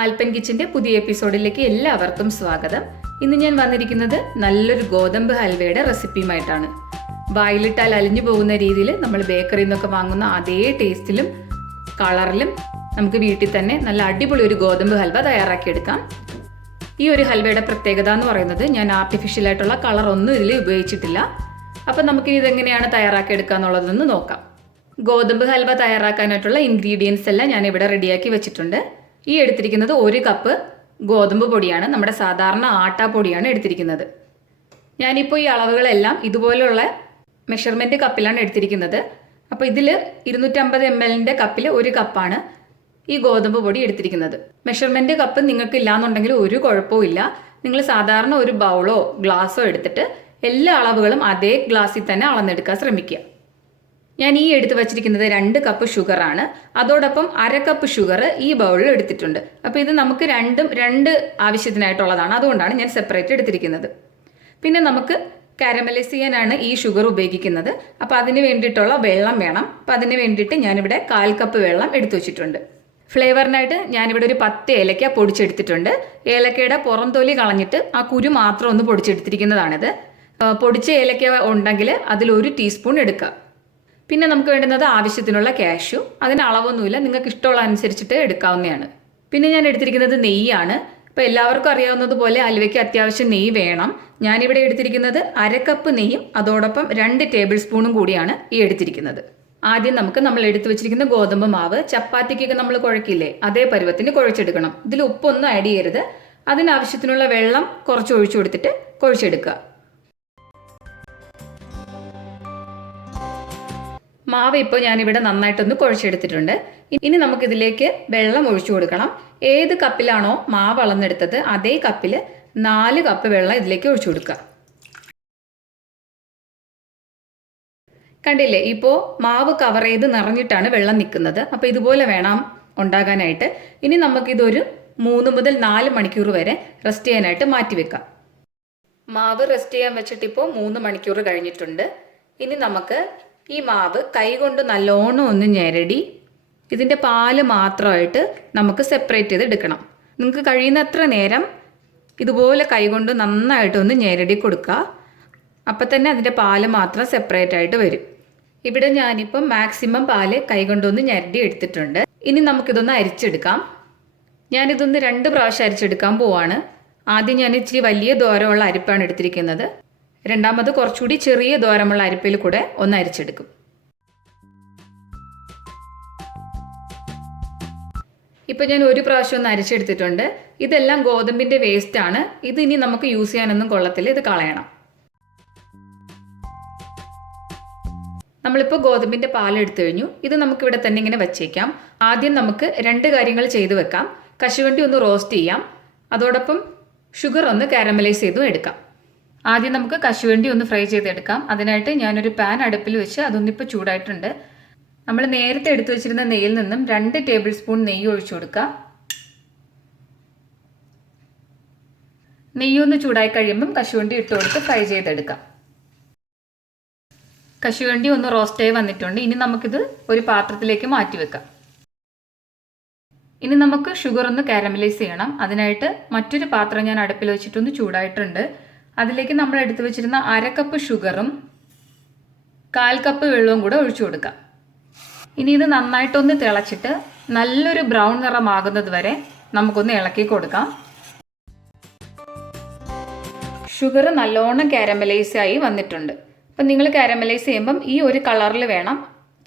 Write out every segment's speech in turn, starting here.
ആൽപ്പൻ കിച്ചന്റെ പുതിയ എപ്പിസോഡിലേക്ക് എല്ലാവർക്കും സ്വാഗതം. ഇന്ന് ഞാൻ വന്നിരിക്കുന്നത് നല്ലൊരു ഗോതമ്പ് ഹൽവയുടെ റെസിപ്പിയുമായിട്ടാണ്. വായിലിട്ടാൽ അലിഞ്ഞു പോകുന്ന രീതിയിൽ നമ്മൾ ബേക്കറിയിൽ നിന്നൊക്കെ വാങ്ങുന്ന അതേ ടേസ്റ്റിലും കളറിലും നമുക്ക് വീട്ടിൽ തന്നെ നല്ല അടിപൊളി ഒരു ഗോതമ്പ് ഹൽവ തയ്യാറാക്കിയെടുക്കാം. ഈ ഒരു ഹൽവയുടെ പ്രത്യേകത എന്ന് പറയുന്നത് ഞാൻ ആർട്ടിഫിഷ്യൽ ആയിട്ടുള്ള കളറൊന്നും ഇതിൽ ഉപയോഗിച്ചിട്ടില്ല. അപ്പം നമുക്കിനി ഇതെങ്ങനെയാണ് തയ്യാറാക്കിയെടുക്കുക എന്നുള്ളതെന്ന് നോക്കാം. ഗോതമ്പ് ഹൽവ തയ്യാറാക്കാനായിട്ടുള്ള ഇൻഗ്രീഡിയൻസ് എല്ലാം ഞാൻ ഇവിടെ റെഡിയാക്കി വെച്ചിട്ടുണ്ട്. ഈ എടുത്തിരിക്കുന്നത് 1 കപ്പ് ഗോതമ്പ് പൊടിയാണ്. നമ്മുടെ സാധാരണ ആട്ടാപ്പൊടിയാണ് എടുത്തിരിക്കുന്നത്. ഞാനിപ്പോൾ ഈ അളവുകളെല്ലാം ഇതുപോലുള്ള മെഷർമെൻറ്റ് കപ്പിലാണ് എടുത്തിരിക്കുന്നത്. അപ്പോൾ ഇതിൽ 250 ml കപ്പിൽ 1 കപ്പാണ് ഈ ഗോതമ്പ് പൊടി എടുത്തിരിക്കുന്നത്. മെഷർമെൻറ്റ് കപ്പ് നിങ്ങൾക്ക് ഇല്ലാന്നുണ്ടെങ്കിൽ ഒരു കുഴപ്പമില്ല. നിങ്ങൾ സാധാരണ ഒരു ബൗളോ ഗ്ലാസ്സോ എടുത്തിട്ട് എല്ലാ അളവുകളും അതേ ഗ്ലാസ്സിൽ തന്നെ അളന്നെടുക്കാൻ ശ്രമിക്കുക. ഞാൻ ഈ എടുത്ത് വച്ചിരിക്കുന്നത് 2 കപ്പ് ഷുഗറാണ്. അതോടൊപ്പം 1/2 കപ്പ് ഷുഗർ ഈ ബൗളിൽ എടുത്തിട്ടുണ്ട്. അപ്പോൾ ഇത് നമുക്ക് രണ്ട് ആവശ്യത്തിനായിട്ടുള്ളതാണ്. അതുകൊണ്ടാണ് ഞാൻ സെപ്പറേറ്റ് എടുത്തിരിക്കുന്നത്. പിന്നെ നമുക്ക് കാരമലൈസ് ചെയ്യാനാണ് ഈ ഷുഗർ ഉപയോഗിക്കുന്നത്. അപ്പോൾ അതിന് വേണ്ടിയിട്ടുള്ള വെള്ളം വേണം. അപ്പോൾ അതിന് വേണ്ടിയിട്ട് ഞാനിവിടെ 1/4 കപ്പ് വെള്ളം എടുത്തു വെച്ചിട്ടുണ്ട്. ഫ്ലേവറിനായിട്ട് ഞാനിവിടെ ഒരു 10 ഏലക്ക പൊടിച്ചെടുത്തിട്ടുണ്ട്. ഏലക്കയുടെ പുറം തൊലി കളഞ്ഞിട്ട് ആ കുരു മാത്രം ഒന്ന് പൊടിച്ചെടുത്തിരിക്കുന്നതാണിത്. പൊടിച്ച ഏലക്ക ഉണ്ടെങ്കിൽ അതിൽ 1 ടീസ്പൂൺ എടുക്കുക. പിന്നെ നമുക്ക് വേണ്ടുന്നത് ആവശ്യത്തിനുള്ള കാഷ്യൂ. അതിന് അളവൊന്നുമില്ല, നിങ്ങൾക്ക് ഇഷ്ടമുള്ള അനുസരിച്ചിട്ട് എടുക്കാവുന്നതാണ്. പിന്നെ ഞാൻ എടുത്തിരിക്കുന്നത് നെയ്യാണ്. ഇപ്പോൾ എല്ലാവർക്കും അറിയാവുന്നതുപോലെ ഹൽവയ്ക്ക് അത്യാവശ്യം നെയ്യ് വേണം. ഞാനിവിടെ എടുത്തിരിക്കുന്നത് 1/2 കപ്പ് നെയ്യും അതോടൊപ്പം 2 ടേബിൾ സ്പൂണും കൂടിയാണ് ഈ എടുത്തിരിക്കുന്നത്. ആദ്യം നമ്മൾ എടുത്തു വെച്ചിരിക്കുന്ന ഗോതമ്പ് മാവ് ചപ്പാത്തിക്കൊക്കെ നമ്മൾ കുഴക്കില്ലേ, അതേ പരുവത്തിന് കുഴച്ചെടുക്കണം. ഇതിൽ ഉപ്പൊന്നും ആഡ് ചെയ്യരുത്. അതിനാവശ്യത്തിനുള്ള വെള്ളം കുറച്ച് ഒഴിച്ചു കൊടുത്തിട്ട് കുഴച്ചെടുക്കുക. മാവ് ഇപ്പോൾ ഞാനിവിടെ നന്നായിട്ടൊന്ന് കുഴച്ചെടുത്തിട്ടുണ്ട്. ഇനി നമുക്കിതിലേക്ക് വെള്ളം ഒഴിച്ചു കൊടുക്കണം. ഏത് കപ്പിലാണോ മാവ് അളന്നെടുത്തത് അതേ കപ്പിൽ 4 കപ്പ് വെള്ളം ഇതിലേക്ക് ഒഴിച്ചു കൊടുക്കുക. കണ്ടില്ലേ, ഇപ്പോൾ മാവ് കവർ ചെയ്ത് നിറഞ്ഞിട്ടാണ് വെള്ളം നിൽക്കുന്നത്. അപ്പോൾ ഇതുപോലെ വേണം ഉണ്ടാകാനായിട്ട്. ഇനി നമുക്കിതൊരു 3 മുതൽ 4 മണിക്കൂർ വരെ റെസ്റ്റ് ചെയ്യാനായിട്ട് മാറ്റി വെക്കാം. മാവ് റെസ്റ്റ് ചെയ്യാൻ വെച്ചിട്ടിപ്പോൾ 3 മണിക്കൂർ കഴിഞ്ഞിട്ടുണ്ട്. ഇനി നമുക്ക് ഈ മാവ് കൈകൊണ്ട് നല്ലോണം ഒന്ന് ഞെരടി ഇതിൻ്റെ പാല് മാത്രമായിട്ട് നമുക്ക് സെപ്പറേറ്റ് ചെയ്ത് എടുക്കണം. നിങ്ങൾക്ക് കഴിയുന്നത്ര നേരം ഇതുപോലെ കൈകൊണ്ട് നന്നായിട്ടൊന്ന് ഞെരടി കൊടുക്കുക. അപ്പം തന്നെ അതിൻ്റെ പാല് മാത്രം സെപ്പറേറ്റ് ആയിട്ട് വരും. ഇവിടെ ഞാനിപ്പം മാക്സിമം പാല് കൈകൊണ്ടൊന്ന് ഞെരടി എടുത്തിട്ടുണ്ട്. ഇനി നമുക്കിതൊന്ന് അരിച്ചെടുക്കാം. ഞാനിതൊന്ന് 2 പ്രാവശ്യം അരിച്ചെടുക്കാൻ പോവാണ്. ആദ്യം ഞാൻ ഇച്ചിരി വലിയ ദ്വാരമുള്ള അരിപ്പാണ് എടുത്തിരിക്കുന്നത്. രണ്ടാമത് കുറച്ചുകൂടി ചെറിയ ദ്വാരമുള്ള അരിപ്പിൽ കൂടെ ഒന്ന് അരിച്ചെടുക്കും. ഇപ്പോൾ ഞാൻ 1 പ്രാവശ്യം ഒന്ന് അരിച്ചെടുത്തിട്ടുണ്ട്. ഇതെല്ലാം ഗോതമ്പിൻ്റെ വേസ്റ്റാണ്. ഇത് ഇനി നമുക്ക് യൂസ് ചെയ്യാനൊന്നും കൊള്ളത്തില്ല, ഇത് കളയണം. നമ്മളിപ്പോൾ ഗോതമ്പിൻ്റെ പാലെടുത്തു കഴിഞ്ഞു. ഇത് നമുക്കിവിടെ തന്നെ ഇങ്ങനെ വച്ചേക്കാം. ആദ്യം നമുക്ക് 2 കാര്യങ്ങൾ ചെയ്തു വെക്കാം. കശുവണ്ടി ഒന്ന് റോസ്റ്റ് ചെയ്യാം, അതോടൊപ്പം ഷുഗർ ഒന്ന് കാരമലൈസ് ചെയ്തും എടുക്കാം. ആദ്യം നമുക്ക് കശുവണ്ടി ഒന്ന് ഫ്രൈ ചെയ്തെടുക്കാം. അതിനായിട്ട് ഞാനൊരു പാൻ അടുപ്പിൽ വെച്ച് അതൊന്നിപ്പോൾ ചൂടായിട്ടുണ്ട്. നമ്മൾ നേരത്തെ എടുത്തു വെച്ചിരുന്ന നെയ്യിൽ നിന്നും 2 ടേബിൾ സ്പൂൺ നെയ്യ് ഒഴിച്ചു കൊടുക്കുക. നെയ്യൊന്ന് ചൂടായി കഴിയുമ്പം കശുവണ്ടി ഇട്ട് കൊടുത്ത് ഫ്രൈ ചെയ്തെടുക്കാം. കശുവണ്ടി ഒന്ന് റോസ്റ്റായി വന്നിട്ടുണ്ട്. ഇനി നമുക്കിത് ഒരു പാത്രത്തിലേക്ക് മാറ്റി വെക്കാം. ഇനി നമുക്ക് ഷുഗർ ഒന്ന് കാരമലൈസ് ചെയ്യണം. അതിനായിട്ട് മറ്റൊരു പാത്രം ഞാൻ അടുപ്പിൽ വെച്ചിട്ടൊന്ന് ചൂടായിട്ടുണ്ട്. അതിലേക്ക് നമ്മൾ എടുത്തു വെച്ചിരുന്ന 1/2 കപ്പ് ഷുഗറും 1/4 കപ്പ് വെള്ളവും കൂടെ ഒഴിച്ചു കൊടുക്കാം. ഇനി ഇത് നന്നായിട്ടൊന്ന് തിളച്ചിട്ട് നല്ലൊരു ബ്രൗൺ നിറമാകുന്നത് വരെ നമുക്കൊന്ന് ഇളക്കി കൊടുക്കാം. ഷുഗർ നല്ലോണം കാരമലൈസ് ആയി വന്നിട്ടുണ്ട്. അപ്പം നിങ്ങൾ കാരമലൈസ് ചെയ്യുമ്പം ഈ ഒരു കളറിൽ വേണം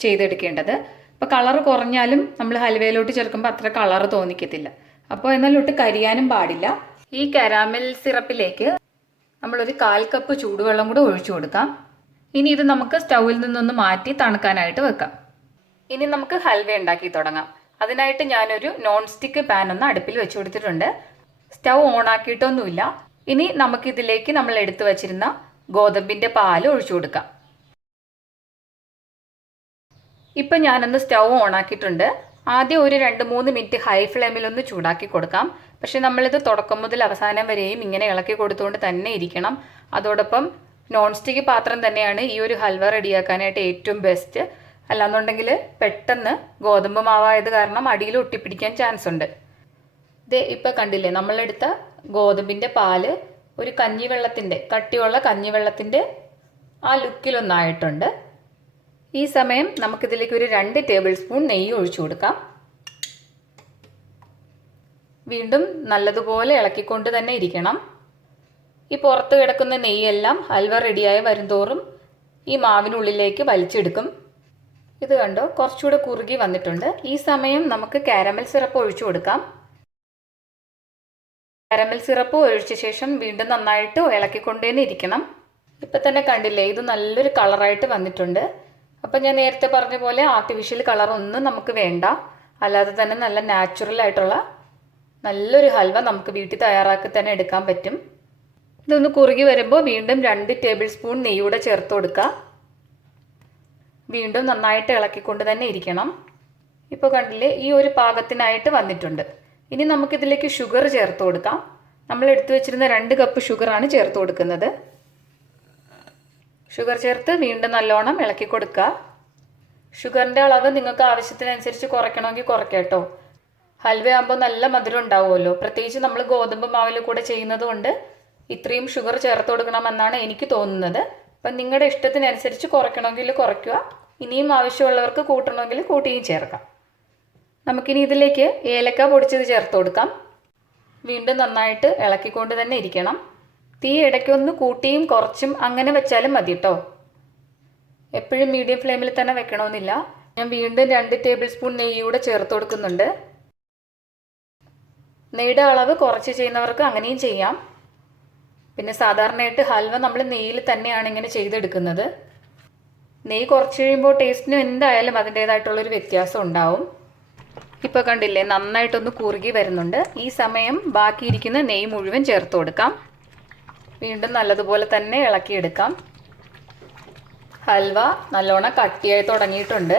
ചെയ്തെടുക്കേണ്ടത്. അപ്പോൾ കളർ കുറഞ്ഞാലും നമ്മൾ ഹൽവയിലോട്ട് ചേർക്കുമ്പോൾ അത്ര കളർ തോന്നിക്കത്തില്ല. അപ്പോൾ എന്നാലൊട്ട് കരിയാനും പാടില്ല. ഈ കാരാമൽ സിറപ്പിലേക്ക് നമ്മളൊരു 1/4 കപ്പ് ചൂടുവെള്ളം കൂടെ ഒഴിച്ചു കൊടുക്കാം. ഇനി ഇത് നമുക്ക് സ്റ്റൗവിൽ നിന്നൊന്ന് മാറ്റി തണുക്കാനായിട്ട് വെക്കാം. ഇനി നമുക്ക് ഹൽവ ഉണ്ടാക്കി തുടങ്ങാം. അതിനായിട്ട് ഞാനൊരു നോൺ സ്റ്റിക്ക് പാൻ ഒന്ന് അടുപ്പിൽ വെച്ച് കൊടുത്തിട്ടുണ്ട്. സ്റ്റൗ ഓൺ ആക്കിയിട്ടൊന്നുമില്ല. ഇനി നമുക്കിതിലേക്ക് നമ്മൾ എടുത്തു വച്ചിരുന്ന ഗോതമ്പിൻ്റെ പാല് ഒഴിച്ചു കൊടുക്കാം. ഇപ്പം ഞാനൊന്ന് സ്റ്റൗ ഓൺ ആക്കിയിട്ടുണ്ട്. ആദ്യം ഒരു 2-3 മിനിറ്റ് ഹൈ ഫ്ലെയിമിലൊന്ന് ചൂടാക്കി കൊടുക്കാം. പക്ഷെ നമ്മളിത് തുടക്കം മുതൽ അവസാനം വരെയും ഇങ്ങനെ ഇളക്കി കൊടുത്തുകൊണ്ട് തന്നെ ഇരിക്കണം. അതോടൊപ്പം നോൺ സ്റ്റിക്ക് പാത്രം തന്നെയാണ് ഈ ഒരു ഹൽവ റെഡിയാക്കാനായിട്ട് ഏറ്റവും ബെസ്റ്റ്. അല്ലാന്നുണ്ടെങ്കിൽ പെട്ടെന്ന് ഗോതമ്പ് മാവായത് കാരണം അടിയിൽ ഒട്ടിപ്പിടിക്കാൻ ചാൻസ് ഉണ്ട്. ഇത് ഇപ്പോൾ കണ്ടില്ലേ, നമ്മളെടുത്ത ഗോതമ്പിൻ്റെ പാല് ഒരു കഞ്ഞിവെള്ളത്തിൻ്റെ, കട്ടിയുള്ള കഞ്ഞിവെള്ളത്തിൻ്റെ ആ ലുക്കിലൊന്നായിട്ടുണ്ട്. ഈ സമയം നമുക്കിതിലേക്ക് ഒരു 2 ടേബിൾ സ്പൂൺ നെയ്യ് ഒഴിച്ചു കൊടുക്കാം. വീണ്ടും നല്ലതുപോലെ ഇളക്കിക്കൊണ്ട് തന്നെ ഇരിക്കണം. ഈ പുറത്ത് കിടക്കുന്ന നെയ്യെല്ലാം ഹൽവ റെഡിയായി വരുംതോറും ഈ മാവിനുള്ളിലേക്ക് വലിച്ചെടുക്കും. ഇത് കണ്ടോ, കുറച്ചുകൂടെ കുറുകി വന്നിട്ടുണ്ട്. ഈ സമയം നമുക്ക് കാരമൽ സിറപ്പ് ഒഴിച്ചു കൊടുക്കാം. കാരമൽ സിറപ്പ് ഒഴിച്ച ശേഷം വീണ്ടും നന്നായിട്ട് ഇളക്കിക്കൊണ്ടേ ഇരിക്കണം. ഇപ്പം തന്നെ കണ്ടില്ലേ, ഇത് നല്ലൊരു കളറായിട്ട് വന്നിട്ടുണ്ട്. അപ്പം ഞാൻ നേരത്തെ പറഞ്ഞ പോലെ ആർട്ടിഫിഷ്യൽ കളറൊന്നും നമുക്ക് വേണ്ട. അല്ലാതെ തന്നെ നല്ല നാച്ചുറൽ ആയിട്ടുള്ള നല്ലൊരു ഹൽവ നമുക്ക് വീട്ടിൽ തയ്യാറാക്കി തന്നെ എടുക്കാൻ പറ്റും. ഇതൊന്ന് കുറുകി വരുമ്പോൾ വീണ്ടും 2 ടേബിൾ സ്പൂൺ നെയ്യൂടെ ചേർത്ത് കൊടുക്കുക. വീണ്ടും നന്നായിട്ട് ഇളക്കിക്കൊണ്ട് തന്നെ ഇരിക്കണം. ഇപ്പോൾ കണ്ടില്ലേ, ഈ ഒരു പാകത്തിനായിട്ട് വന്നിട്ടുണ്ട്. ഇനി നമുക്കിതിലേക്ക് ഷുഗർ ചേർത്ത് കൊടുക്കാം. നമ്മൾ എടുത്തു വെച്ചിരുന്ന 2 കപ്പ് ഷുഗറാണ് ചേർത്ത് കൊടുക്കുന്നത്. ഷുഗർ ചേർത്ത് വീണ്ടും നല്ലോണം ഇളക്കി കൊടുക്കുക. ഷുഗറിൻ്റെ അളവ് നിങ്ങൾക്ക് ആവശ്യത്തിനനുസരിച്ച് കുറയ്ക്കണമെങ്കിൽ കുറയ്ക്കാം കേട്ടോ. ഹൽവ ആകുമ്പോൾ നല്ല മധുരം ഉണ്ടാവുമല്ലോ. പ്രത്യേകിച്ച് നമ്മൾ ഗോതമ്പ് മാവിൽ കൂടെ ചെയ്യുന്നത് കൊണ്ട് ഇത്രയും ഷുഗർ ചേർത്ത് കൊടുക്കണമെന്നാണ് എനിക്ക് തോന്നുന്നത്. അപ്പം നിങ്ങളുടെ ഇഷ്ടത്തിനനുസരിച്ച് കുറയ്ക്കണമെങ്കിൽ കുറയ്ക്കുക. ഇനിയും ആവശ്യമുള്ളവർക്ക് കൂട്ടണമെങ്കിൽ കൂട്ടിയും ചേർക്കാം. നമുക്കിനി ഇതിലേക്ക് ഏലക്ക പൊടിച്ചത് ചേർത്ത് കൊടുക്കാം. വീണ്ടും നന്നായിട്ട് ഇളക്കിക്കൊണ്ട് തന്നെ ഇരിക്കണം. തീ ഇടയ്ക്കൊന്ന് കൂട്ടിയും കുറച്ചും അങ്ങനെ വെച്ചാലും മതി കേട്ടോ. എപ്പോഴും മീഡിയം ഫ്ലെയിമിൽ തന്നെ വെക്കണമെന്നില്ല. ഞാൻ വീണ്ടും 2 ടേബിൾ സ്പൂൺ നെയ്യൂടെ ചേർത്ത് കൊടുക്കുന്നുണ്ട്. നെയ്യുടെ അളവ് കുറച്ച് ചെയ്യുന്നവർക്ക് അങ്ങനെയും ചെയ്യാം. പിന്നെ സാധാരണയായിട്ട് ഹൽവ നമ്മൾ നെയ്യിൽ തന്നെയാണ് ഇങ്ങനെ ചെയ്തെടുക്കുന്നത്. നെയ്യ് കുറച്ച് കഴിയുമ്പോൾ ടേസ്റ്റിനും എന്തായാലും അതിൻ്റേതായിട്ടുള്ളൊരു വ്യത്യാസം ഉണ്ടാവും. ഇപ്പോൾ കണ്ടില്ലേ, നന്നായിട്ടൊന്ന് കുറുകി വരുന്നുണ്ട്. ഈ സമയം ബാക്കിയിരിക്കുന്ന നെയ്യ് മുഴുവൻ ചേർത്ത് കൊടുക്കാം. വീണ്ടും നല്ലതുപോലെ തന്നെ ഇളക്കിയെടുക്കാം. ഹൽവ നല്ലോണം കട്ടിയായി തുടങ്ങിയിട്ടുണ്ട്.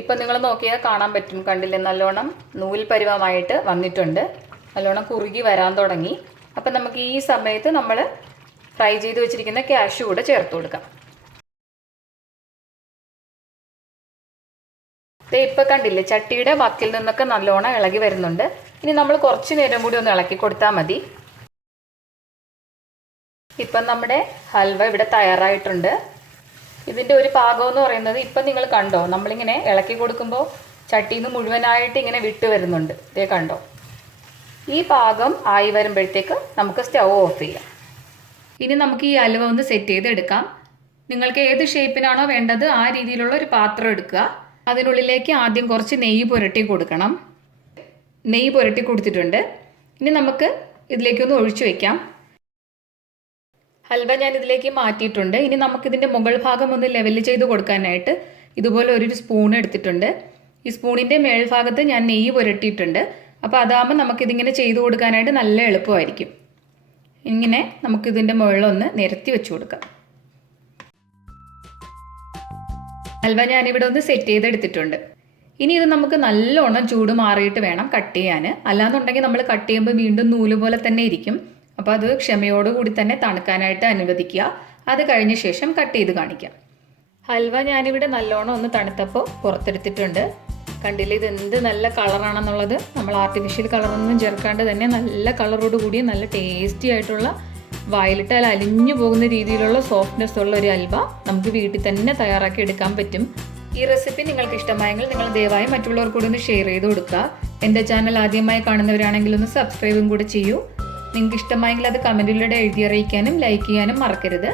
ഇപ്പം നിങ്ങൾ നോക്കിയാൽ കാണാൻ പറ്റും, കണ്ടില്ലേ, നല്ലോണം നൂൽ പരുവമായിട്ട് വന്നിട്ടുണ്ട്. നല്ലോണം കുറുകി വരാൻ തുടങ്ങി. അപ്പം നമുക്ക് ഈ സമയത്ത് നമ്മൾ ഫ്രൈ ചെയ്ത് വെച്ചിരിക്കുന്ന കാഷ്യൂ കൂടെ ചേർത്ത് കൊടുക്കാം. ഇപ്പം കണ്ടില്ലേ, ചട്ടിയുടെ വക്കിൽ നിന്നൊക്കെ നല്ലോണം ഇളകി വരുന്നുണ്ട്. ഇനി നമ്മൾ കുറച്ച് നേരം കൂടി ഒന്ന് ഇളക്കി കൊടുത്താൽ മതി. ഇപ്പം നമ്മുടെ ഹൽവ ഇവിടെ തയ്യാറായിട്ടുണ്ട്. ഇതിൻ്റെ ഒരു പാകം എന്ന് പറയുന്നത് ഇപ്പം നിങ്ങൾ കണ്ടോ, നമ്മളിങ്ങനെ ഇളക്കി കൊടുക്കുമ്പോൾ ചട്ടിയിൽ നിന്ന് മുഴുവനായിട്ട് ഇങ്ങനെ വിട്ട് വരുന്നുണ്ട്. ഇതേ കണ്ടോ, ഈ പാകം ആയി വരുമ്പോഴത്തേക്ക് നമുക്ക് സ്റ്റൗ ഓഫ് ചെയ്യാം. ഇനി നമുക്ക് ഈ ഹൽവ ഒന്ന് സെറ്റ് ചെയ്തെടുക്കാം. നിങ്ങൾക്ക് ഏത് ഷേപ്പിനാണോ വേണ്ടത് ആ രീതിയിലുള്ള ഒരു പാത്രം എടുക്കുക. അതിനുള്ളിലേക്ക് ആദ്യം കുറച്ച് നെയ്യ് പുരട്ടി കൊടുക്കണം. നെയ്യ് പുരട്ടി കൊടുത്തിട്ടുണ്ട്. ഇനി നമുക്ക് ഇതിലേക്കൊന്ന് ഒഴിച്ചു വയ്ക്കാം. ഹൽവ ഞാൻ ഇതിലേക്ക് മാറ്റിയിട്ടുണ്ട്. ഇനി നമുക്കിതിൻ്റെ മുകൾ ഭാഗം ഒന്ന് ലെവൽ ചെയ്ത് കൊടുക്കാനായിട്ട് ഇതുപോലെ ഒരു സ്പൂൺ എടുത്തിട്ടുണ്ട്. ഈ സ്പൂണിൻ്റെ മേൽഭാഗത്ത് ഞാൻ നെയ്യ് പുരട്ടിയിട്ടുണ്ട്. അപ്പോൾ അതാകുമ്പോൾ നമുക്കിതിങ്ങനെ ചെയ്ത് കൊടുക്കാനായിട്ട് നല്ല എളുപ്പമായിരിക്കും. ഇങ്ങനെ നമുക്കിതിൻ്റെ മുകളിലൊന്ന് നിരത്തി വെച്ച് കൊടുക്കാം. ഹൽവ ഞാനിവിടെ ഒന്ന് സെറ്റ് ചെയ്തെടുത്തിട്ടുണ്ട്. ഇനി ഇത് നമുക്ക് നല്ലോണം ചൂട് മാറിയിട്ട് വേണം കട്ട് ചെയ്യാൻ. അല്ലാന്നുണ്ടെങ്കിൽ നമ്മൾ കട്ട് ചെയ്യുമ്പോൾ വീണ്ടും നൂല് പോലെ തന്നെ ഇരിക്കും. അപ്പോൾ അത് ക്ഷമയോടുകൂടി തന്നെ തണുക്കാനായിട്ട് അനുവദിക്കുക. അത് കഴിഞ്ഞ ശേഷം കട്ട് ചെയ്ത് കാണിക്കാം. ഹൽവ ഞാനിവിടെ നല്ലോണം ഒന്ന് തണുത്തപ്പോൾ പുറത്തെടുത്തിട്ടുണ്ട്. കണ്ടില്ലേ, ഇത് എന്ത് നല്ല കളറാണെന്നുള്ളത്. നമ്മൾ ആർട്ടിഫിഷ്യൽ കളറൊന്നും ചേർക്കാണ്ട് തന്നെ നല്ല കളറോട് കൂടി നല്ല ടേസ്റ്റി ആയിട്ടുള്ള വായിലിട്ടാൽ അലിഞ്ഞു പോകുന്ന രീതിയിലുള്ള സോഫ്റ്റ്നെസ് ഉള്ള ഒരു ഹൽവ നമുക്ക് വീട്ടിൽ തന്നെ തയ്യാറാക്കി എടുക്കാൻ പറ്റും. ഈ റെസിപ്പി നിങ്ങൾക്ക് ഇഷ്ടമായെങ്കിൽ നിങ്ങൾ ദയവായി മറ്റുള്ളവർ കൂടി ഒന്ന് ഷെയർ ചെയ്ത് കൊടുക്കുക. എൻ്റെ ചാനൽ ആദ്യമായി കാണുന്നവരാണെങ്കിൽ ഒന്ന് സബ്സ്ക്രൈബും കൂടി ചെയ്യൂ. നിങ്ങൾക്ക് ഇഷ്ടമായെങ്കിൽ അത് കമൻറ്റിലൂടെ എഴുതി അറിയിക്കാനും ലൈക്ക് ചെയ്യാനും മറക്കരുത്.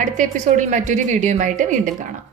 അടുത്ത എപ്പിസോഡിൽ മറ്റൊരു വീഡിയോയുമായിട്ട് വീണ്ടും കാണാം.